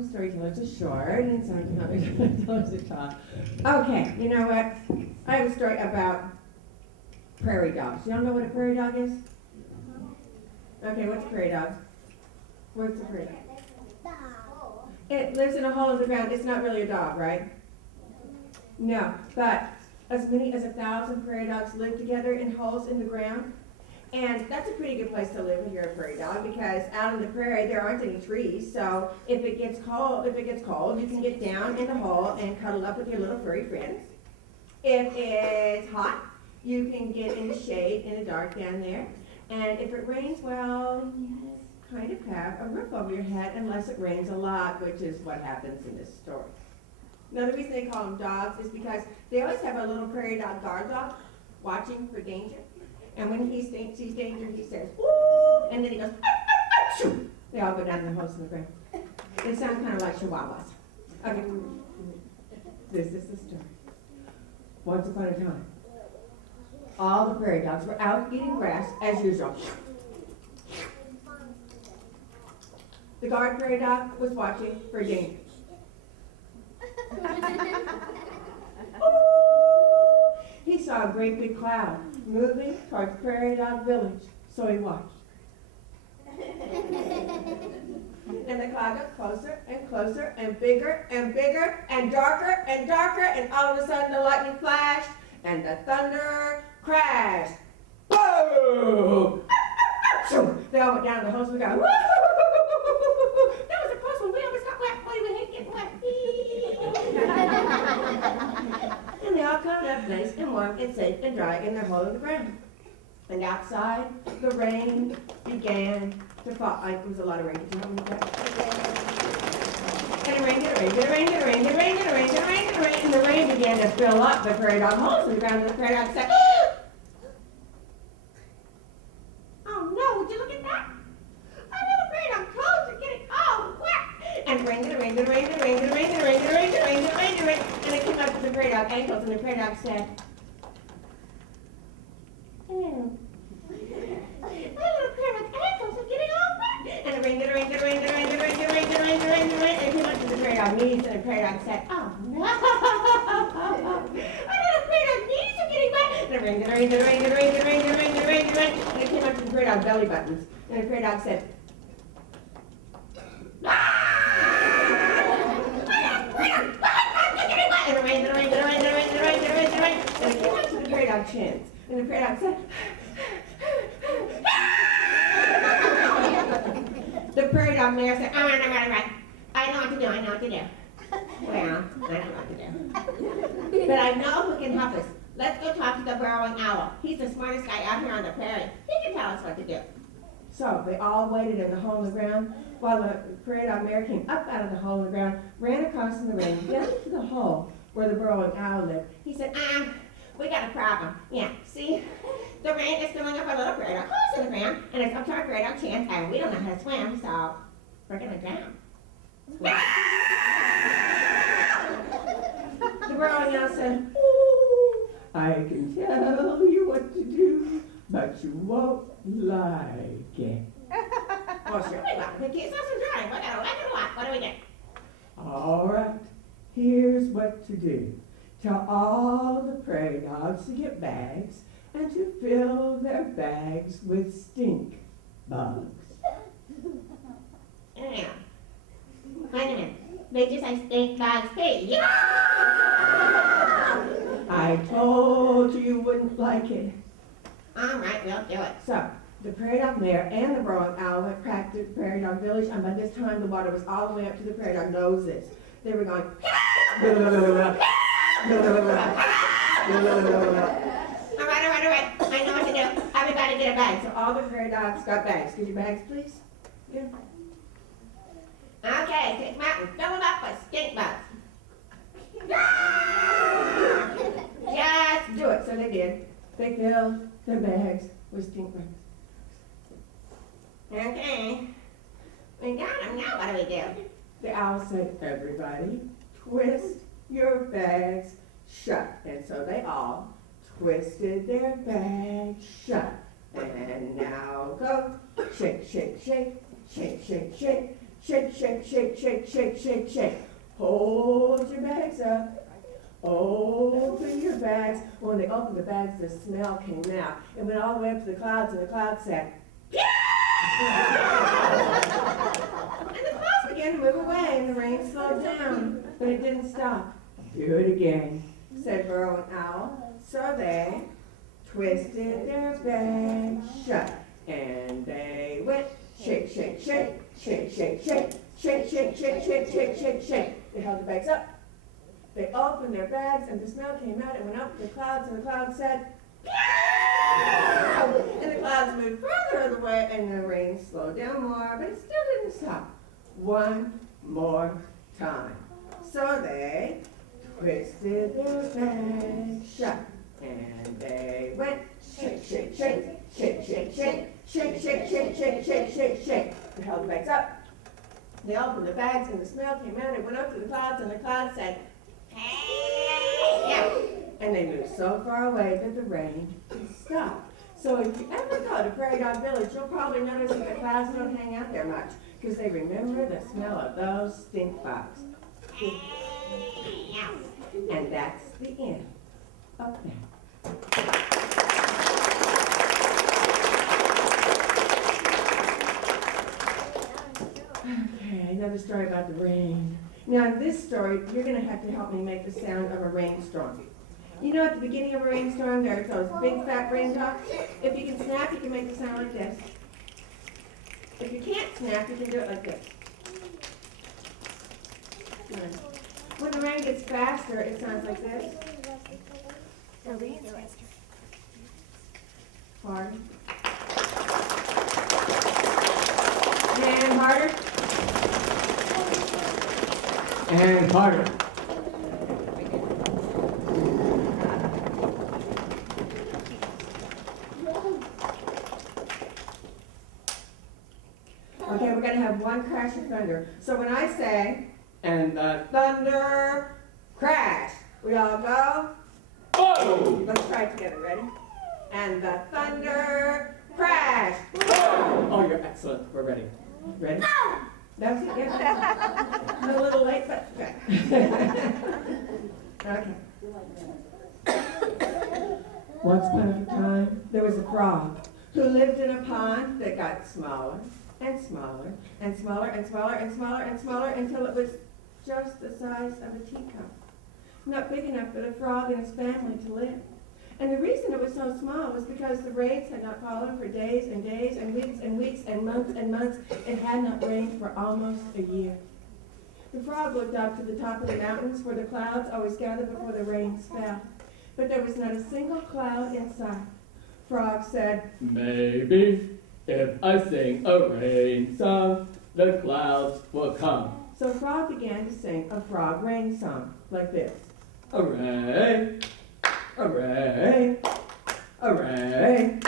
some storytellers are short and some storytellers are tall. Okay, you know what? I have a story about prairie dogs. You don't know what a prairie dog is? Okay, what's a prairie dog? What's a prairie dog? It lives in a hole in the ground. It's not really a dog, right? No, but as many as 1,000 prairie dogs live together in holes in the ground. And that's a pretty good place to live if you're a prairie dog, because out in the prairie there aren't any trees. So if it gets cold, you can get down in the hole and cuddle up with your little furry friends. If it's hot, you can get in the shade in the dark down there. And if it rains, well, yes, kind of have a roof over your head unless it rains a lot, which is what happens in this story. Now the reason they call them dogs is because they always have a little prairie dog guard dog watching for danger. And when he sees danger, he says, "Woo!" And then he goes, "Achoo!" They all go down in the holes in the ground. They sound kind of like chihuahuas. Okay, this is the story. Once upon a time, all the prairie dogs were out eating grass as usual. The guard prairie dog was watching for danger. He saw a great big cloud moving towards Prairie Dog Village, so he watched. And the cloud got closer and closer and bigger and bigger and darker, and all of a sudden the lightning flashed and the thunder crashed. Boom! They all went down in the holes and we go, woo! That was a close one. We almost got wet. Boy, we hate getting wet. And they all come up nice and warm and safe and dry in their hole in the ground. And outside, the rain began to fall. It was a lot of rain. Did you help me with that? And it rained, and the rain began to fill up the prairie dog holes in the ground, and the prairie dog said, "Oh no, would you look at that? Our little prairie dog clothes are getting all wet." And it rained, and it came up to the prairie dog ankles, and the prairie dog said, "Ew. My little prairie dog ankles are getting all wet." And it rained, and it came up to the prairie dog knees, and the prairie dog said, "Oh no. Our little prairie dog knees are getting wet." And it rained, and it came up to the prairie dog belly buttons, and the prairie dog said, and it rained, and it came up to the prairie dog chins, and the prairie dog said, the prairie dog mayor said, "Oh, right. I know what to do. Well, I don't know what to do. But I know who can help us. Let's go talk to the burrowing owl. He's the smartest guy out here on the prairie. He can tell us what to do." So they all waited in the hole in the ground while the prairie dog mayor came up out of the hole in the ground, ran across in the rain, down to the hole where the burrowing owl lived. He said, "We got a problem. Yeah, see? The rain is filling up our little prairie dog holes in the ground, and it's up to our prairie dog chins, and we don't know how to swim, so we're going to drown." The burrowing owl said, "Ooh, I can tell you what to do, but you won't like it." "Well, sure we will. It keeps us from drowning. We're going to like it a lot. What do we do?" "All right, here's what to do. Tell all the prairie dogs to get bags and to fill their bags with stink bugs." Yeah. Wait a minute. They just say stink bugs. Hey, yeah! I told you wouldn't like it. All right, we'll do it. So the prairie dog mayor and the burrowing owl went back to the prairie dog village, and by this time the water was all the way up to the prairie dog noses. They were going, all right. I know what to do. Everybody get a bag. So all the prairie dogs got bags. Get your bags, please. Yeah. Okay, take them out and fill them up with stink bugs. Just do it. So they did. They filled their bags with stink bugs. Okay. We got them. Now what do we do? The owl said, "Everybody, twist your bags shut." And so they all twisted their bags shut. And now go. Shake, shake, shake, shake, shake, shake. Shake, shake, shake, shake, shake, shake, shake. Hold your bags up. Open your bags. When they opened the bags, the smell came out. It went all the way up to the clouds, and the clouds said, "Yeah!" And the clouds began to move away, and the rain slowed down. But it didn't stop. Do it again, said Burrow and Owl. So they twisted their bags shut, and they went shake, shake, shake, shake, shake, shake, shake, shake, shake, shake, shake, shake, shake. They held the bags up. They opened their bags, and the smell came out and went up to the clouds, and the clouds said, "Meow!" And the clouds moved further away, and the rain slowed down more, but it still didn't stop. One more time. So they twisted their bags shut, and they went shake, shake, shake, shake, shake, shake, shake, shake, shake, shake, shake, shake, shake. They held the bags up. They opened the bags, and the smell came out. It went up to the clouds, and the clouds said, "Hey!" And they moved so far away that the rain stopped. So if you ever go to Prairie Dog Village, you'll probably notice that the clouds don't hang out there much, because they remember the smell of those stink bugs. And that's the end of that. Okay, another story about the rain. Now in this story, you're going to have to help me make the sound of a rainstorm. You know at the beginning of a rainstorm, there's those big fat raindrops? If you can snap, you can make the sound like this. If you can't snap, you can do it like this. Good. When the rain gets faster, it sounds like this. Hard. And harder. And harder. Okay, we're going to have one crash of thunder. So when I say, and the thunder crash, we all go, Boom! let's try it together, ready? And the thunder crash. Oh, you're excellent. We're ready. Ready? That was it, yeah. I'm a little late, but okay. Okay. Once upon a time, there was a frog who lived in a pond that got smaller and smaller and smaller and smaller and smaller and smaller until it was just the size of a teacup. Not big enough for the frog and his family to live. And the reason it was so small was because the rains had not fallen for days and days and weeks and months and months. It had not rained for almost a year. The frog looked up to the top of the mountains where the clouds always gathered before the rains fell. But there was not a single cloud in sight. Frog said, Maybe if I sing a rain song, the clouds will come. So Frog began to sing a frog rain song like this. Hooray! Hooray! Hooray!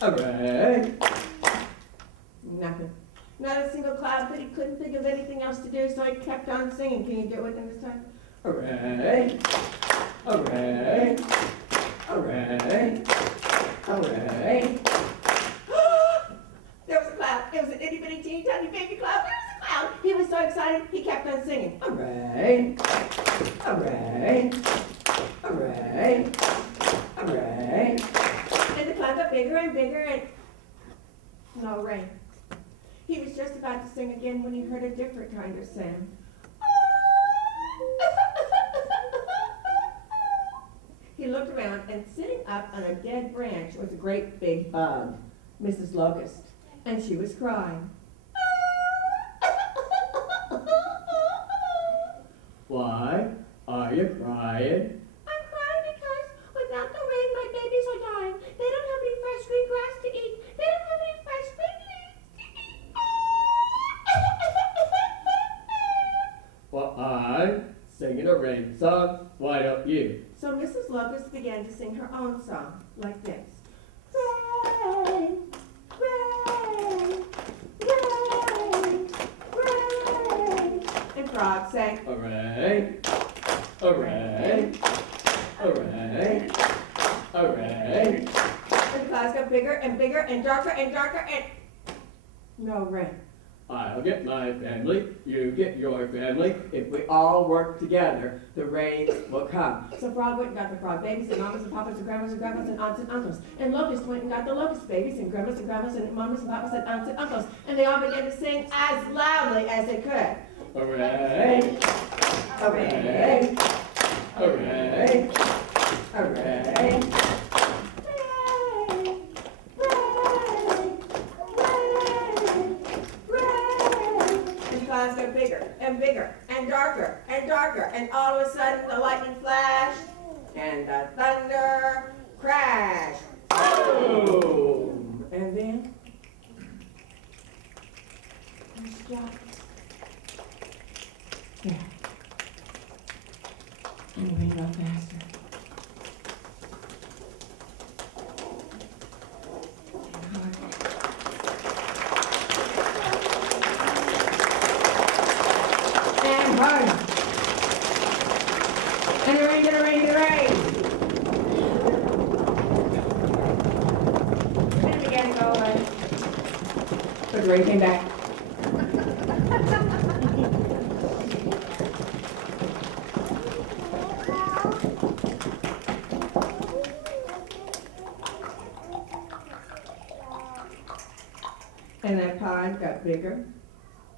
Hooray! Nothing. Not a single cloud, but he couldn't think of anything else to do, so he kept on singing. Can you do it with him this time? Hooray! Hooray! Hooray! Hooray! There was a cloud. It was an itty bitty teeny tiny baby cloud. There was a cloud. He was so excited, he kept on singing. Hooray! Hooray! Hooray! Hooray! And the cloud got bigger and bigger and no rain. He was just about to sing again when he heard a different kind of sound. He looked around, and sitting up on a dead branch was a great big bug, Mrs. Locust, and she was crying. Why are you crying? I'm crying because without the rain, my babies are dying. They don't have any fresh green grass to eat. They don't have any fresh green leaves to eat. Well, I'm singing a rain song. Why don't you? So Mrs. Locust began to sing her own song, like this. Rain, rain, rain, rain. And Frog sang, Hooray! Hooray! Hooray! Hooray! and the clouds got bigger and bigger and darker and darker and no rain. I'll get my family, you get your family. If we all work together, the rains will come. So Frog went and got the frog babies, and mamas and papas and grandmas and grandpas and aunts and uncles. And Locust went and got the locust babies, and grandmas and grandmas and mamas and papas and aunts and uncles. And they all began to sing as loudly as they could. Hooray! Hooray! Hooray! Hooray! The clouds got bigger and bigger and darker and darker, and all of a sudden the lightning flashed and the thunder crashed. Boom! And then the stopped. There. And the rain got faster. And harder. And harder. And the rain, the rain, the rain. Then it began to go away. But the rain came back. And that pond got bigger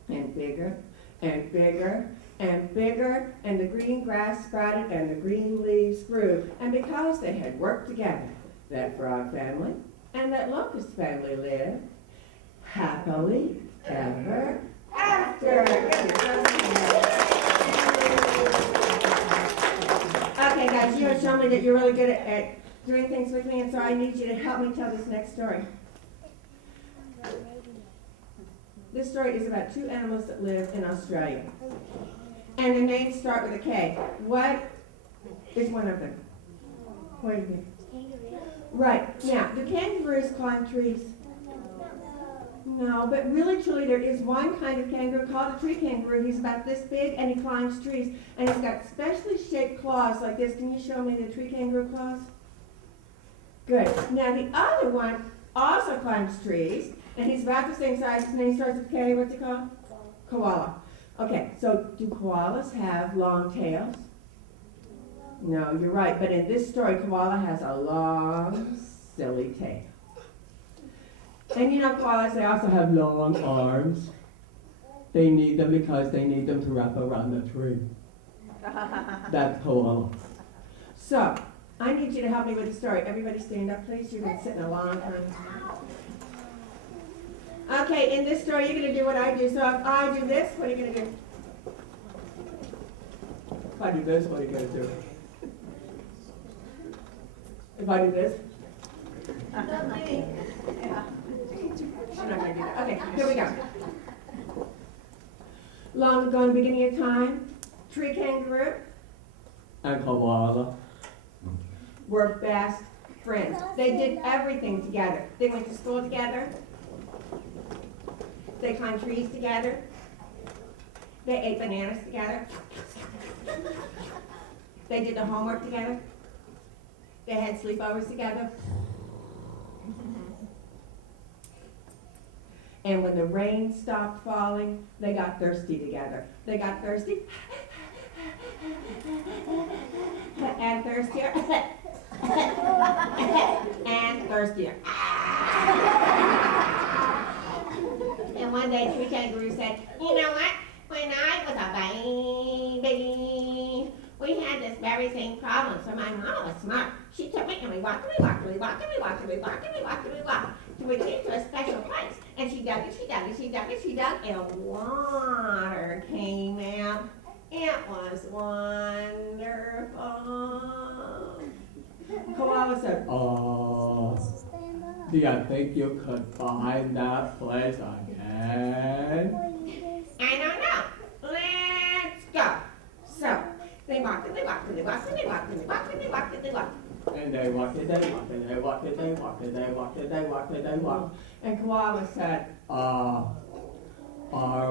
and bigger and bigger and bigger, and the green grass sprouted and the green leaves grew. And because they had worked together, that frog family and that locust family lived happily ever after. Okay, guys, you have shown me that you're really good at doing things with me, and so I need you to help me tell this next story. This story is about two animals that live in Australia. And the names start with a K. What is one of them? What do you think? Kangaroo. Right. Now, do kangaroos climb trees? No, but really truly there is one kind of kangaroo called a tree kangaroo. He's about this big and he climbs trees. And he's got specially shaped claws like this. Can you show me the tree kangaroo claws? Good. Now the other one also climbs trees. And he's about the same size. His name starts with K. What's it called? Koala. Okay, so do koalas have long tails? No, you're right. But in this story, koala has a long, silly tail. And you know koalas, they also have long arms. They need them because they need them to wrap around the tree. That's koala. So, I need you to help me with the story. Everybody stand up, please. You've been sitting a long time. Okay, in this story, you're going to do what I do. So if I do this, what are you going to do? If I do this, what are you going to do? If I do this? She's not going to do that. Okay, here we go. Long ago in the beginning of time, tree kangaroo And koala. were best friends. They did everything together. They went to school together. They climbed trees together. They ate bananas together. They did the homework together. They had sleepovers together. And when the rain stopped falling, they got thirsty together. They got thirsty and thirstier and thirstier. And one day, Tree Kangaroo said, you know what? When I was a baby, we had this very same problem. So my mama was smart. She took me and we walked and we walked and we walked and we walked and we walked and we walked and we walked. So we came to a special place. And she dug and she dug and she dug and she dug, and water came out. It was wonderful. Koala said, oh, do you think you could find that place again? I don't know. Let's go. So they walked and they walked and they walked and they walked and they walked and they walked and they walked. And they walked and they walked and they walked and they walked and they walked and they walked and they walked. And Koala said, are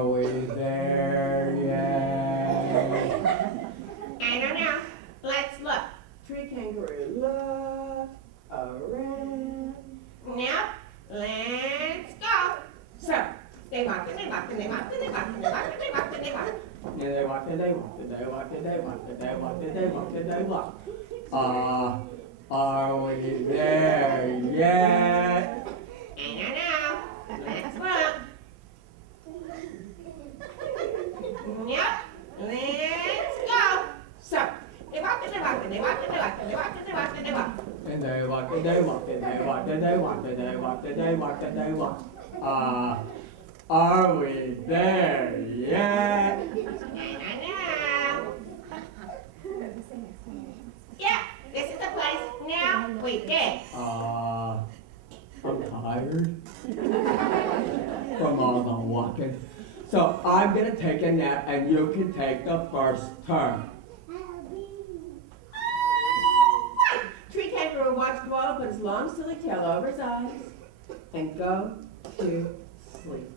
we there yet? I don't know. Let's look. Tree Kangaroo looked around. Now, let's go. So they walked and they walked and they walked they walk, did they walk, did they walk, did they walk, did they walk? Are we there yet? I don't know. Let's walk. Yep. Let's go. So, they walk, and they walk, and they walk, and they walk, and they walk, and they walk, and they walk. And they walk, and they walk, and they walk, and they walk, and they walk, and they walk, and they walk. Are we there yet? I don't know. Yeah, this is the place. Now we did. I'm tired from all the walking. So I'm gonna take a nap and you can take the first turn. Tree kangaroo watched Koala put his long silly tail over his eyes and go to sleep.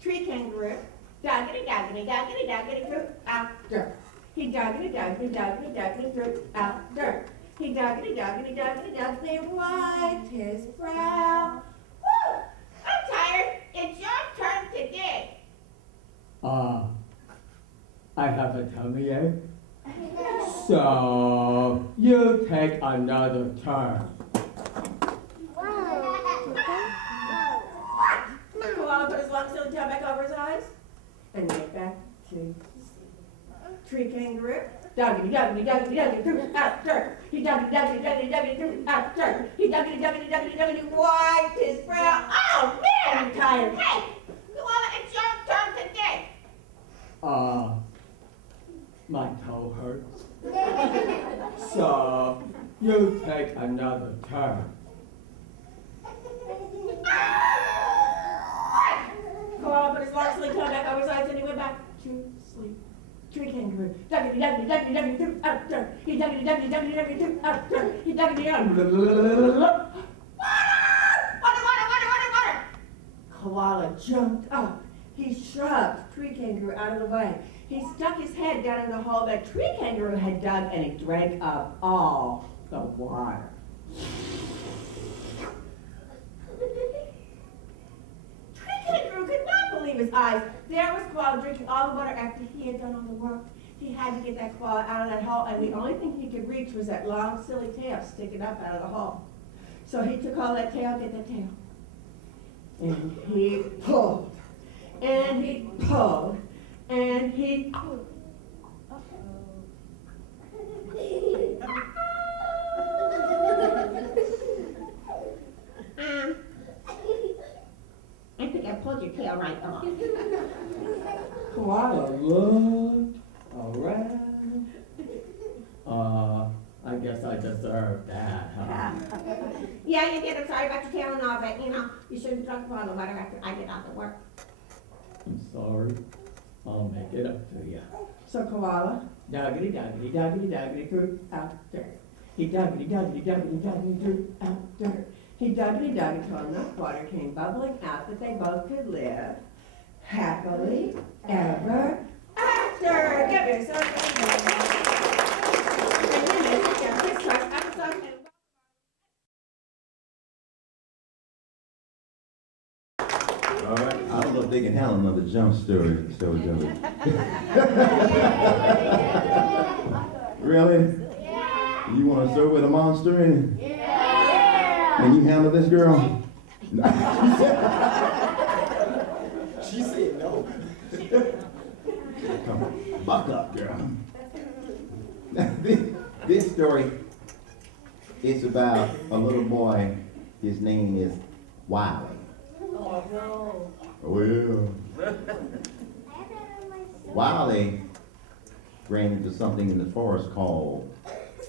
Tree kangaroo, doggity doggity doggity doggity threw out dirt. He doggity doggity doggity doggity threw out dirt. He doggity doggity doggity doggity wiped his brow. Woo! I'm tired. It's your turn to dig. I have a tummy ache. So you take another turn. Koala put his long silly tail back over his eyes and went back to sleep. Tree kangaroo, doggity doggity doggity doggity threw out dirt. He doggity doggity doggity doggity threw out dirt. He doggity doggity doggity doggity wiped his brow. Oh man, I'm tired. Hey, Koala, it's your turn to dig. My toe hurts. So you take another turn. Koala put his long silly tail back over his eyes and he went back to sleep. Tree kangaroo, doggity doggity doggity doggity threw out dirt. He doggity doggity doggity doggity threw out dirt. He doggity doggity. Water! Koala jumped up. He shoved Tree kangaroo out of the way. He stuck his head down in the hole that Tree kangaroo had dug and he drank up all the water. Tree kangaroo could not believe his eyes. There was Koala drinking all the water after he had done all the work. He had to get that koala out of that hole, and the only thing he could reach was that long, silly tail sticking up out of the hole. So he took all that tail, get that tail, and he pulled, and he pulled, and he pulled. I think I pulled your tail right off. Koala looked around. I guess I deserve that, huh? Yeah, you did. I'm sorry about your tail and all, but you shouldn't drunk all the water after I did all the work. I'm sorry. I'll make it up to you. So Koala, Doggity, doggity, doggity, doggity, threw out dirt. He doggity, doggity, doggity, doggity, threw out dirt. He doggity, doggity, till enough water came bubbling out that they both could live happily ever after. Give yourself a hand. All right, I don't know if they can handle another jump story. Really? Yeah. You want to serve with a monster in it? Yeah. Can you handle this, girl? She said no. Come on, buck up, girl. This story is about a little boy. His name is Wiley. Oh no. Oh yeah. Wiley ran into something in the forest called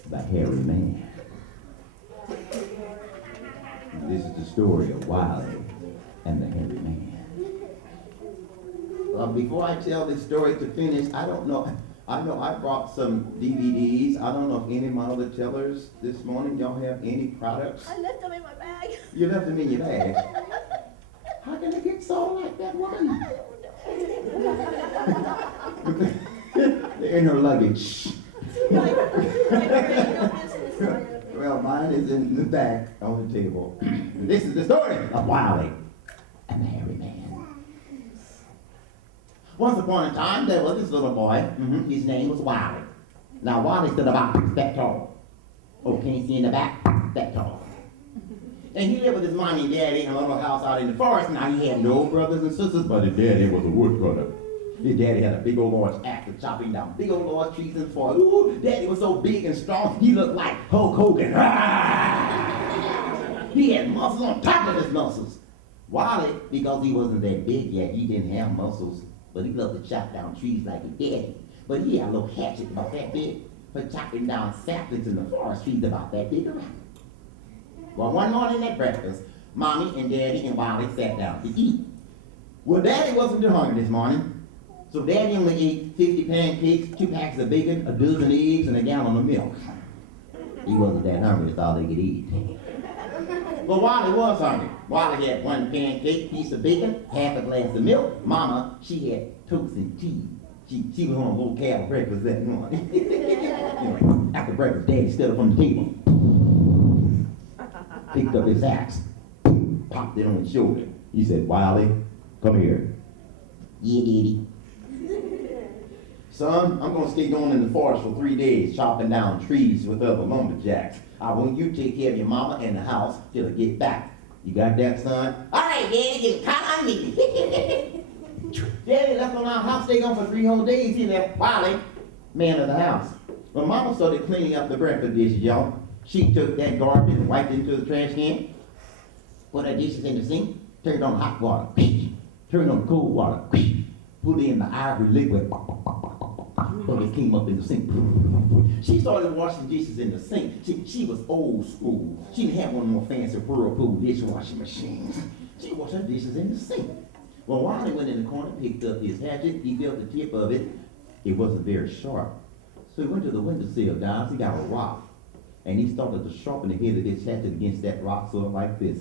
the Hairy Man. This is the story of Wiley and the Hairy Man. Before I tell this story to finish, I know I brought some DVDs. I don't know if any of my other tellers this morning, y'all have any products? I left them in my bag. You left them in your bag. How can it get so like that one? They're in her luggage. Well, mine is in the back on the table. This is the story of Wiley and the Hairy Man. Once upon a time, there was this little boy. His name was Wiley. Now, Wiley stood about that tall. Oh, can you see in the back? That tall. And he lived with his mommy and daddy in a little house out in the forest. Now, he had no brothers and sisters, but his daddy was a woodcutter. His daddy had a big old large axe for chopping down big old large trees in the forest. Ooh, daddy was so big and strong, he looked like Hulk Hogan. He had muscles on top of his muscles. Wiley, because he wasn't that big yet, he didn't have muscles, but he loved to chop down trees like his daddy. But he had a little hatchet about that big for chopping down saplings in the forest trees about that big around. Well, one morning at breakfast, Mommy and Daddy and Wiley sat down to eat. Well, Daddy wasn't too hungry this morning. So Daddy only ate 50 pancakes, 2 packs of bacon, a dozen eggs, and a gallon of milk. He wasn't that hungry, that's all they could eat. But Wiley was hungry. Wiley had 1 pancake, piece of bacon, half a glass of milk. Mama, she had toast and tea. She was on a little cow breakfast that morning. Anyway, after breakfast, Daddy stood up on the table, picked up his axe, popped it on his shoulder. He said, Wiley, come here. Yeah, Daddy. Son, I'm going to stay going in the forest for 3 days, chopping down trees with other lumberjacks. I want you to take care of your mama and the house till I get back. You got that, son? All right, Daddy, you can count on me. Daddy left on our house, stayed gone for 3 whole days. He left Wiley, man of the house. When Mama started cleaning up the breakfast dishes, y'all, she took that garbage and wiped it into the trash can, put her dishes in the sink, turned on hot water, turned on cold water, put in the ivory liquid, but it came up in the sink. She started washing dishes in the sink. She was old school. She didn't have one of more fancy Whirlpool dishwashing machines. She washed her dishes in the sink. Well, Wiley went in the corner, picked up his hatchet. He felt the tip of it. It wasn't very sharp. So he went to the windowsill, guys. He got a rock. And he started to sharpen the head of his hatchet against that rock, sort of like this.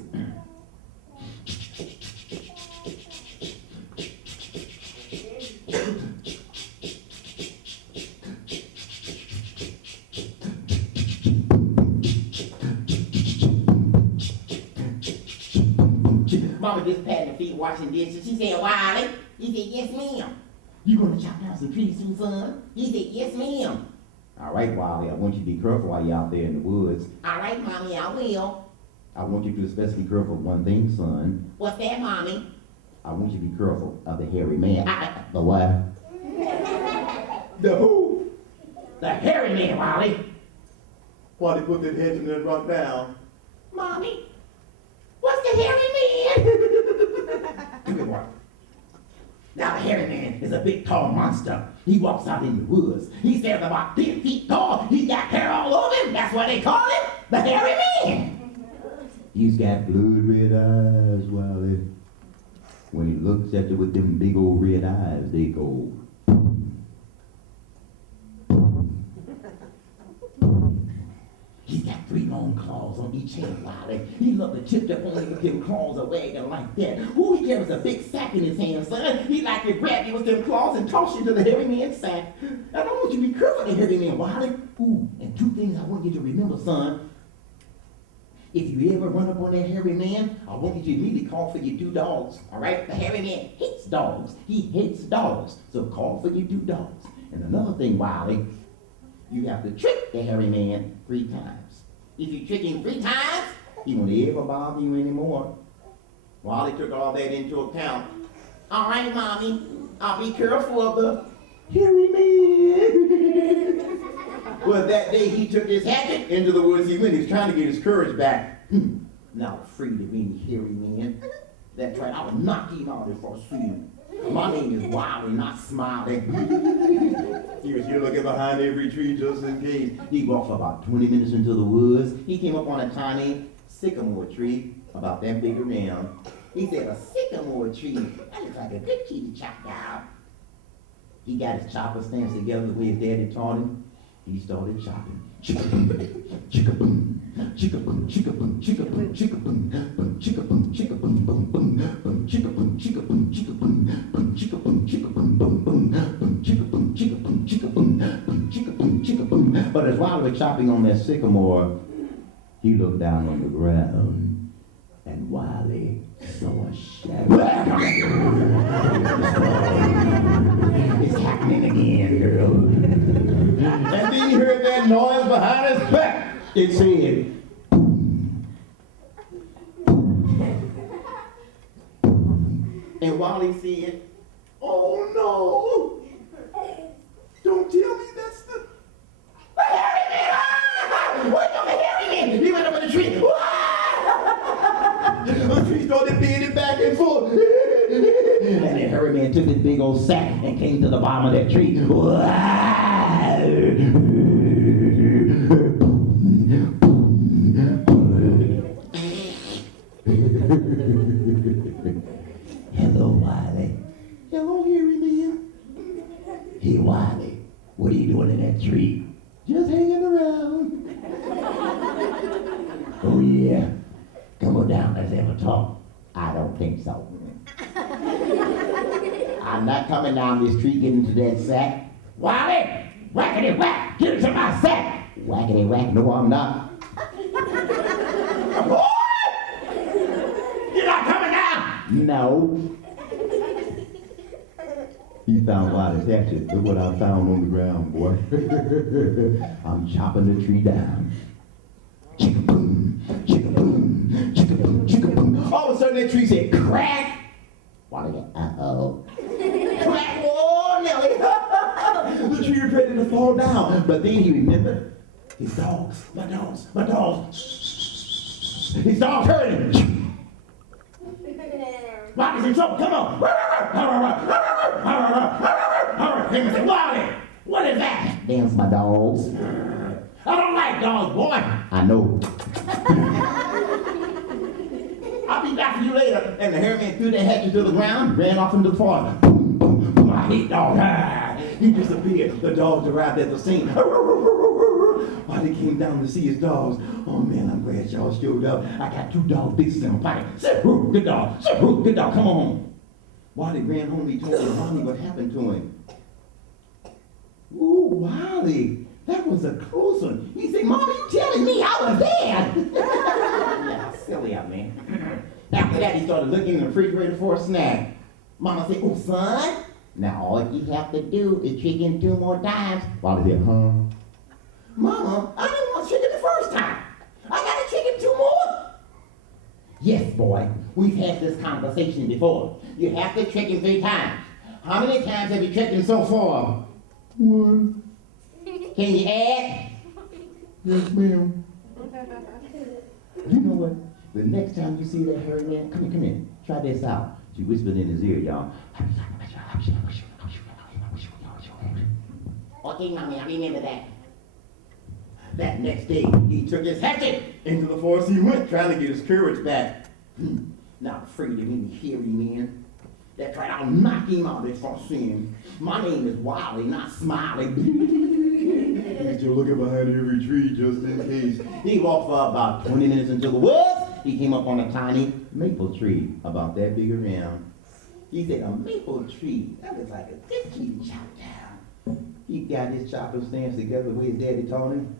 Mama just patting her feet, washing dishes. She said, Wiley? He said, yes, ma'am. You gonna chop down some trees too, son? He said, yes, ma'am. All right, Wiley, I want you to be careful while you're out there in the woods. All right, Mommy, I will. I want you to especially be careful of one thing, son. What's that, Mommy? I want you to be careful of the hairy man. The what? The who? The hairy man, Wiley. Why they put that head in there right now? Mommy, what's the hairy man? Come here, boy. Now the hairy man is a big, tall monster. He walks out in the woods. He stands about 10 feet tall. He's got hair all over him. That's why they call him the hairy man. He's got blood-red eyes, Wiley. When he looks at you with them big old red eyes, they go. He's got 3 long claws on each hand, Wiley. He loves to tip up on you with them claws a wagging like that. Ooh, he carries a big sack in his hand, son. He like to grab you with them claws and toss you to the hairy man's sack. And I want you to be careful of the hairy man, Wiley. Ooh, and 2 things I want you to remember, son. If you ever run up on that hairy man, I want you to immediately call for your 2 dogs, all right? The hairy man hates dogs. He hates dogs. So call for your 2 dogs. And another thing, Wiley, you have to trick the hairy man 3 times. If you trick him 3 times, he won't ever bother you anymore. Wiley took all that into account. All right, Mommy, I'll be careful of the hairy man. Well, that day he took his hatchet into the woods. He went. He was trying to get his courage back. Not afraid of any hairy man. That's right. I will knock him out if I see him. My name is Wiley, not Smiley. He was here looking behind every tree just in case. He walked for about 20 minutes into the woods. He came up on a tiny sycamore tree about that big around. He said, a sycamore tree? That looks like a good tree to chop down. He got his chopper stamps together the way his daddy taught him. He started chopping. Chicka-boom, chicka-boom, chicka-boom, chicka-boom, chicka-boom, chicka-boom, boom, chicka-boom, chicka-boom, boom, boom, boom, chicka-boom, chicka-boom, chicka-boom, boom, chicka-boom, chicka-boom, boom, boom, boom, chicka-boom, chicka-boom, chicka-boom, boom, chicka-boom, chicka-boom. But as Wiley was chopping on that sycamore, he looked down on the ground And Wiley saw a shadow. It's happening again, girl. And then he heard that noise behind his back. It said, and Wiley said, oh no! Don't tell me that's the Harry Man! What the Harry Man? He went up in the tree. The tree started bending back and forth. And then Harry Man took his big old sack and came to the bottom of that tree. Hello, Wiley. Hello, Harry Man. Hey, Wiley, what are you doing in that tree? Just hanging around. Oh, yeah. Come on down, let's have a talk. I don't think so. I'm not coming down this tree, get into that sack. Wiley, whackety whack, get into my sack. Whackety whack, no, I'm not. Boy! You're not coming down! No. He found Wiley's hatchet. Look what I found on the ground, boy. I'm chopping the tree down. Chicka boom, chicka boom, chicka boom, chicka boom. All of a sudden that tree said crack. Wiley went, uh-oh. Crack, oh, Nelly. The tree was ready to fall down. But then he remembered his dogs, my dogs. His dogs heard him. Wiley's in trouble, come on. He said, Wiley, what is that? Them's my dogs. I don't like dogs, boy. I know. I'll be back for you later. And the Harry Man threw that hatchet to the ground, ran off into the forest. Boom, boom, boom, I hate dogs. He disappeared. The dogs arrived at the scene. While they came down to see his dogs. Oh man, I'm glad y'all showed up. I got 2 dog biscuits in my pocket. Say, good dog. Say, good dog. Come on home. While they ran home, he told their mommy what happened to him. Ooh, Wiley, that was a close one. He said, Mama, you telling me I was there? Yeah, silly out, man. After that, he started looking in the refrigerator for a snack. Mama said, oh, son, now all you have to do is chicken 2 more times. Wiley said, huh? Mama, I didn't want chicken the first time. I got a chicken 2 more. Yes, boy, we've had this conversation before. You have to chicken 3 times. How many times have you chicken so far? 1. Can you add? Yes, ma'am. You know what? The next time you see that hairy man, come here. Try this out. She whispered in his ear, y'all. Okay, Mommy, I remember that. That next day, he took his hatchet into the forest. He went, trying to get his courage back. Not afraid of any hairy man. That's right, I'll knock him out if I see him. My name is Wiley, not Smiley. He's still looking behind every tree just in case. He walked for about 20 minutes into the woods. He came up on a tiny maple tree, about that big around. He said, a maple tree? That was like a good tree to chop down. He got his chopping stance together the way his daddy taught him.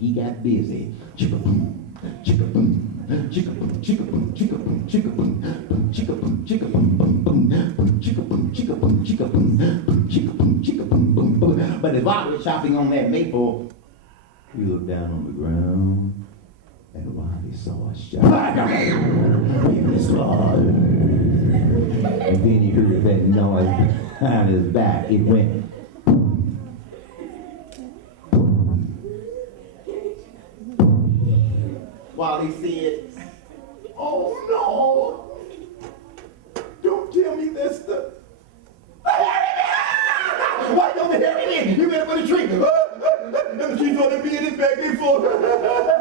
He got busy. Chicka boom, chicka boom. Chicka boom, chicka boom, chicka boom, chicka boom, boom, chicka boom, chicka boom, boom, boom, boom, chicka boom, chicka boom, chicka boom, boom, chicka boom, chicka boom, boom, boom. But as Wiley was chopping on that maple, he looked down on the ground, and Wiley saw a shadow in his claw. And then he heard that noise behind his back. It went. Wiley said, oh no, don't tell me that's the Harry Man! Why don't the Harry Man? He went up on the tree. And the tree started being back and forth.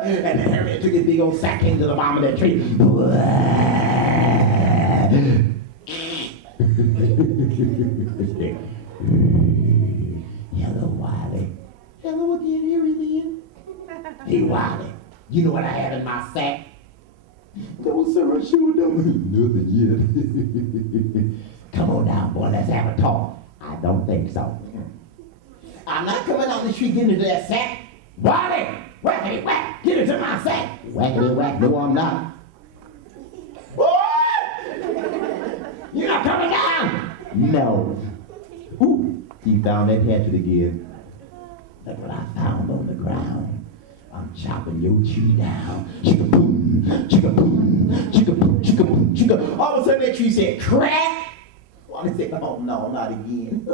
And the Harry Man took his big old sack into the bottom of that tree. Hello, Wiley. Hello again, Harry Man. Hey, Wiley. You know what I have in my sack? No, sir, I sure don't. Nothing yet. Come on down, boy, let's have a talk. I don't think so. I'm not coming on the street getting into that sack. Wiley, whackety whack, get into my sack. Whackety whack, no, I'm not. No. Ooh, he found that hatchet again. Look what I found on the ground. I'm chopping your tree down. Chicka boom, chicka boom, chicka boom, chicka boom, chicka. All of a sudden that tree said, crack. Well, they said, oh no, not again.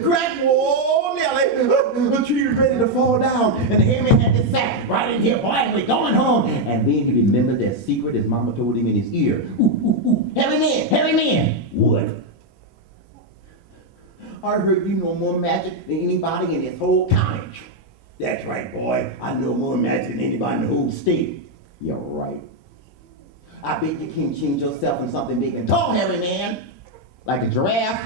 Crack, whoa, Nelly. The tree was ready to fall down. And the hairyman had this sack right in here, boy, and we're going home. And then he remembered that secret his mama told him in his ear. Ooh, ooh, ooh, hairyman. What? I heard you know more magic than anybody in this whole county. That's right, boy. I know more magic than anybody in the whole state. You're right. I bet you can't change yourself in something big and tall, hairyman. Like a giraffe.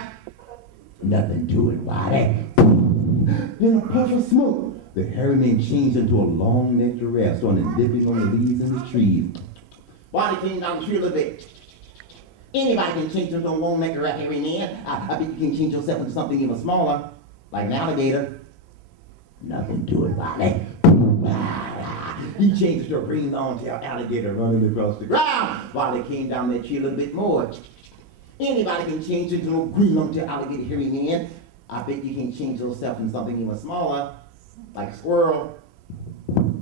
Nothing to it, Waddy. In a puff of smoke, the hairyman changed into a long-necked giraffe, started nibbling on the leaves in the trees. Waddy came down the tree a little bit. Anybody can change into a long-necked giraffe, hairyman. I bet you can change yourself into something even smaller, like an alligator. Nothing to it, Waddy. He changed to a green long-tailed alligator running across the ground. Waddy came down that tree a little bit more. Anybody can change into a green long-tailed alligator, hairyman. I bet you can change yourself into something even smaller, like a squirrel.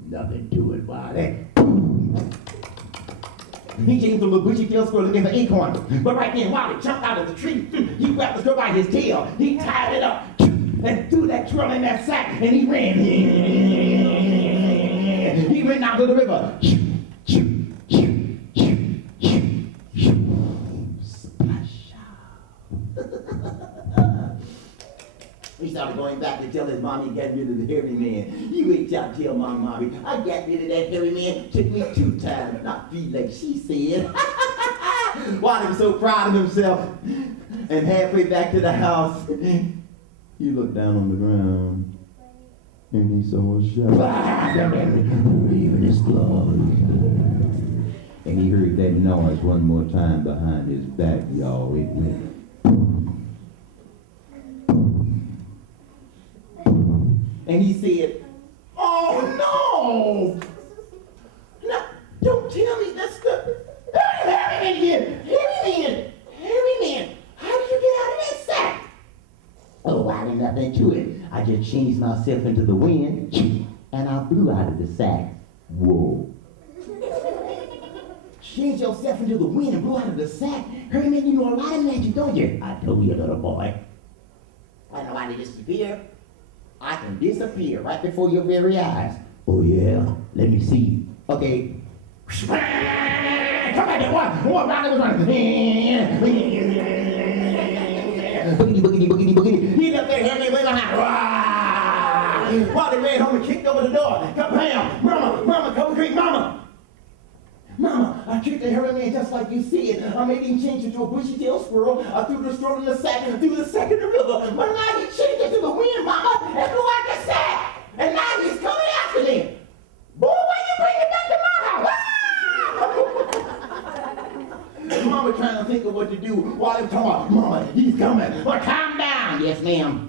Nothing to it, Waddy. He changed from a bushy-tailed squirrel and gave an acorn. But right then, Waddy jumped out of the tree. He grabbed the squirrel by his tail. He tied it up and threw that squirrel in that sack, and he ran. He went down to the river. He started going back to tell his mommy he got rid of the hairyman. You wait till I tell my mommy I got rid of that hairyman. Took me 2 times, not 3 like she said. Waddy was so proud of himself. And halfway back to the house, he looked down on the ground and he saw a shadow waving his glove. And he heard that noise one more time behind his back, y'all. It went. And he said, oh no! No, don't tell me that's the hairyman again! Hairyman! How did you get out of that sack? Oh, I did nothing to it. I just changed myself into the wind and I blew out of the sack. Whoa. Change yourself into the wind and blew out of the sack? Hairyman, you know a lot of magic, don't you? I told you, little boy. I know how to disappear. I can disappear right before your very eyes. Oh yeah? Let me see. Okay. Come back there, what? Waddy was running. Boogity, boogity, boogity. He left that hairyman way behind. Waddy ran home and kicked over the door. Come bam! Mama, come quick, mama! Mama, I tricked the hairyman just like you said. I made him change into a bushy-tailed squirrel. I threw the squirrel in the sack and threw the sack in the river. But now he changed into the wind, Mama, and blew out the sack. And now he's coming after me. Boy, when you bring it back to my house? Mama trying to think of what to do while I'm talking about, Mama, he's coming. Well, calm down. Yes, ma'am.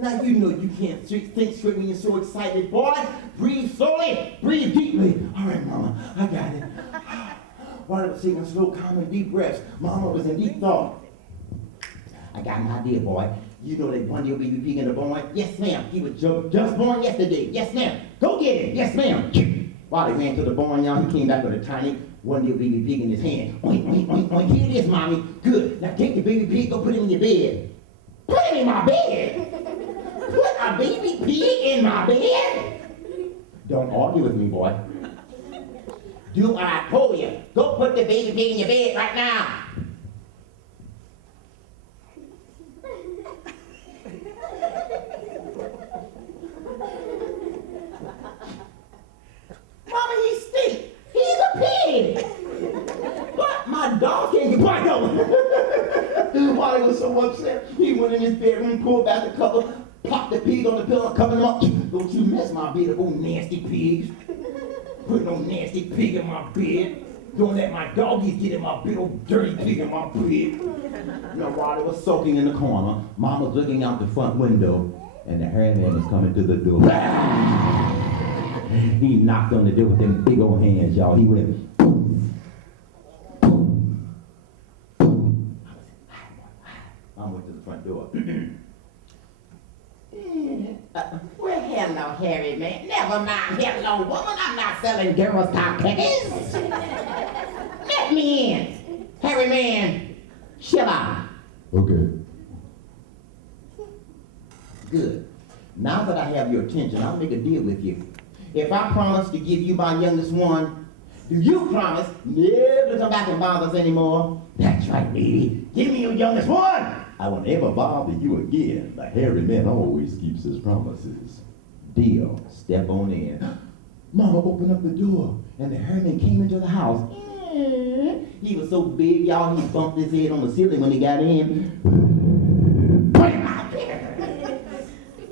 Now, you know you can't think straight when you're so excited, boy. Breathe slowly, breathe deeply. All right, Mama, I got it. While I was taking slow, calm, and deep breaths, Mama was in deep thought. I got an idea, boy. You know that one-year baby pig in the barn? Yes, ma'am. He was just born yesterday. Yes, ma'am. Go get him. Yes, ma'am. While he ran to the barn, y'all, he came back with a tiny one-year baby pig in his hand. Oink, oink, oink, oink. Here it is, Mommy. Good. Now take the baby pig, go put him in your bed. Put him in my bed? Put a baby pig in my bed? Don't argue with me, boy. Do what I told you. Go put the baby pig in your bed right now. Mama, he stinks. He's a pig. What? My dog can't get quiet over. Waddy was so upset, he went in his bedroom, pulled back the cover, popped the pig on the pillow, covered him up. Don't you mess my bed up, old nasty pigs. Put no nasty pig in my bed. Don't let my doggies get in my bed, old dirty pig in my bed. Now, Waddy was sulking in the corner. Mom was looking out the front window, and the hairyman was coming to the door. He knocked on the door with them big old hands, y'all. He went, boom, boom, boom. Harry man. Never mind. Hello, woman. I'm not selling girls' cupcakes. Let me in. Harry man, chill out. Okay. Good. Now that I have your attention, I'll make a deal with you. If I promise to give you my youngest one, do you promise never to come back and bother us anymore? That's right, baby. Give me your youngest one. I will never bother you again. The hairy man always keeps his promises. Deal. Step on in. Mama opened up the door, and the hairy man came into the house. He was so big, y'all, he bumped his head on the ceiling when he got in. Put him out there.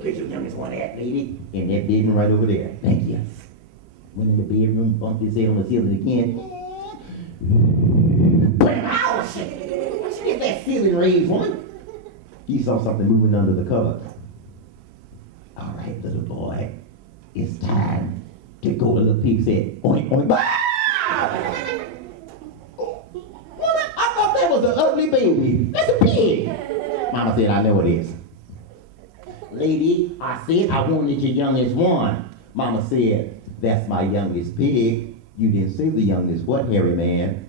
Where's your youngest one at, lady? In that bedroom right over there. Thank you. Went in the bedroom, bumped his head on the ceiling again. Put him out! Get that ceiling raised, woman. You saw something moving under the cover. All right, little boy. It's time to go. The little pig said, oink, oink. Woman, I thought that was an ugly baby. That's a pig. Mama said, I know it is. Lady, I said I wanted your youngest one. Mama said, that's my youngest pig. You didn't say the youngest what, hairy man?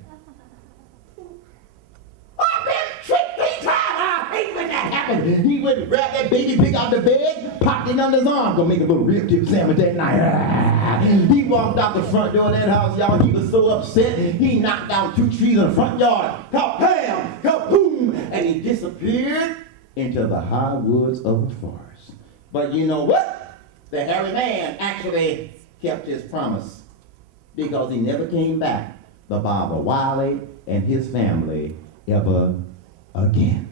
I've been tricked 3 times. I hate when that happens. He went and grabbed that baby pig out the bed, popped it under his arm, gonna make a little rib tip sandwich that night. He walked out the front door of that house, y'all. He was so upset, he knocked down 2 trees in the front yard. Ka-bam! Ka-boom! And he disappeared into the high woods of the forest. But you know what? The hairy man actually kept his promise because he never came back to bother Wiley and his family ever again.